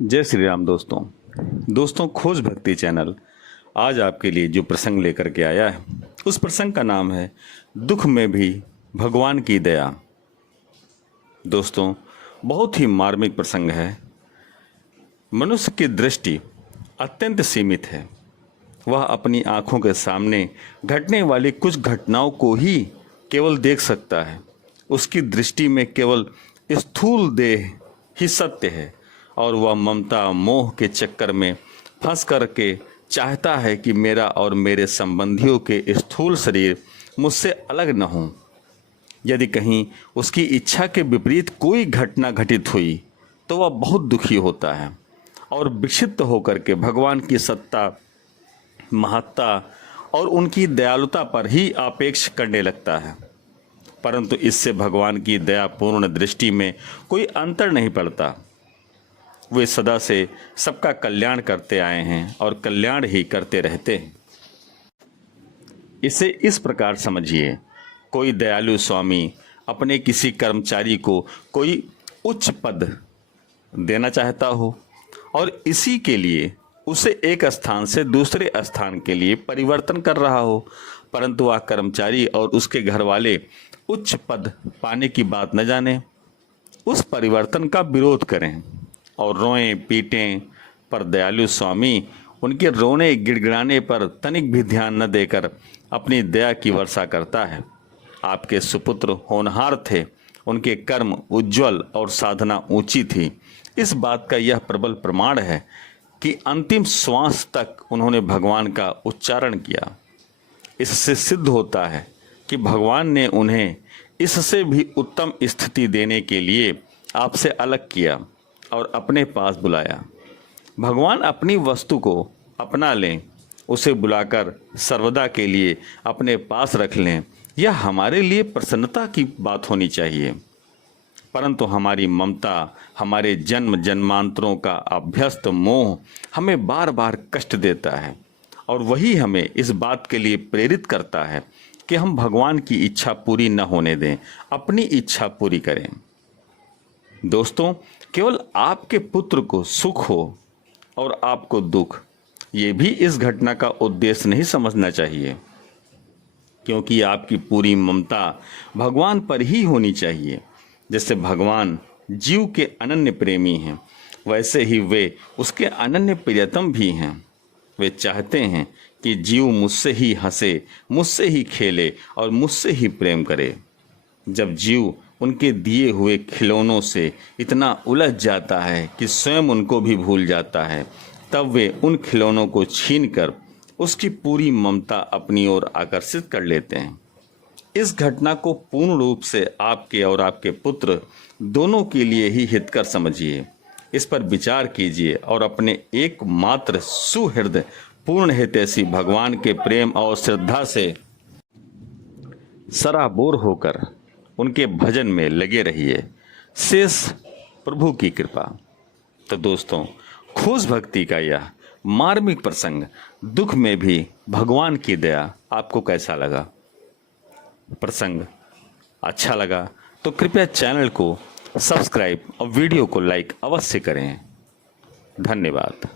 जय श्री राम दोस्तों खोज भक्ति चैनल आज आपके लिए जो प्रसंग लेकर के आया है उस प्रसंग का नाम है दुख में भी भगवान की दया। दोस्तों, बहुत ही मार्मिक प्रसंग है। मनुष्य की दृष्टि अत्यंत सीमित है। वह अपनी आंखों के सामने घटने वाली कुछ घटनाओं को ही केवल देख सकता है। उसकी दृष्टि में केवल स्थूल देह ही सत्य है और वह ममता मोह के चक्कर में फंस करके चाहता है कि मेरा और मेरे संबंधियों के स्थूल शरीर मुझसे अलग न हों। यदि कहीं उसकी इच्छा के विपरीत कोई घटना घटित हुई तो वह बहुत दुखी होता है और विक्षिप्त होकर के भगवान की सत्ता, महत्ता और उनकी दयालुता पर ही आपेक्ष करने लगता है। परंतु इससे भगवान की दयापूर्ण दृष्टि में कोई अंतर नहीं पड़ता। वे सदा से सबका कल्याण करते आए हैं और कल्याण ही करते रहते हैं। इसे इस प्रकार समझिए, कोई दयालु स्वामी अपने किसी कर्मचारी को कोई उच्च पद देना चाहता हो और इसी के लिए उसे एक स्थान से दूसरे स्थान के लिए परिवर्तन कर रहा हो, परंतु वह कर्मचारी और उसके घर वाले उच्च पद पाने की बात न जाने, उस परिवर्तन का विरोध करें और रोएं पीटें, पर दयालु स्वामी उनके रोने गिड़गिड़ाने पर तनिक भी ध्यान न देकर अपनी दया की वर्षा करता है। आपके सुपुत्र होनहार थे, उनके कर्म उज्जवल और साधना ऊंची थी। इस बात का यह प्रबल प्रमाण है कि अंतिम श्वास तक उन्होंने भगवान का उच्चारण किया। इससे सिद्ध होता है कि भगवान ने उन्हें इससे भी उत्तम स्थिति देने के लिए आपसे अलग किया और अपने पास बुलाया। भगवान अपनी वस्तु को अपना लें, उसे बुलाकर सर्वदा के लिए अपने पास रख लें, यह हमारे लिए प्रसन्नता की बात होनी चाहिए। परंतु हमारी ममता, हमारे जन्म जन्मांतरों का अभ्यस्त मोह हमें बार बार कष्ट देता है और वही हमें इस बात के लिए प्रेरित करता है कि हम भगवान की इच्छा पूरी न होने दें, अपनी इच्छा पूरी करें। दोस्तों, केवल आपके पुत्र को सुख हो और आपको दुख, ये भी इस घटना का उद्देश्य नहीं समझना चाहिए, क्योंकि आपकी पूरी ममता भगवान पर ही होनी चाहिए। जैसे भगवान जीव के अनन्य प्रेमी हैं, वैसे ही वे उसके अनन्य प्रियतम भी हैं। वे चाहते हैं कि जीव मुझसे ही हंसे, मुझसे ही खेले और मुझसे ही प्रेम करे। जब जीव उनके दिए हुए खिलौनों से इतना उलझ जाता है कि स्वयं उनको भी भूल जाता है, तब वे उन खिलौनों को छीनकर उसकी पूरी ममता अपनी ओर आकर्षित कर लेते हैं। इस घटना को पूर्ण रूप से आपके और आपके पुत्र दोनों के लिए ही हितकर समझिए। इस पर विचार कीजिए और अपने एकमात्र सुहृदय पूर्ण हितैषी भगवान के प्रेम और श्रद्धा से सराबोर होकर उनके भजन में लगे रहिए। शेष प्रभु की कृपा। तो दोस्तों, खोज भक्ति का यह मार्मिक प्रसंग दुख में भी भगवान की दया आपको कैसा लगा? प्रसंग अच्छा लगा तो कृपया चैनल को सब्सक्राइब और वीडियो को लाइक अवश्य करें। धन्यवाद।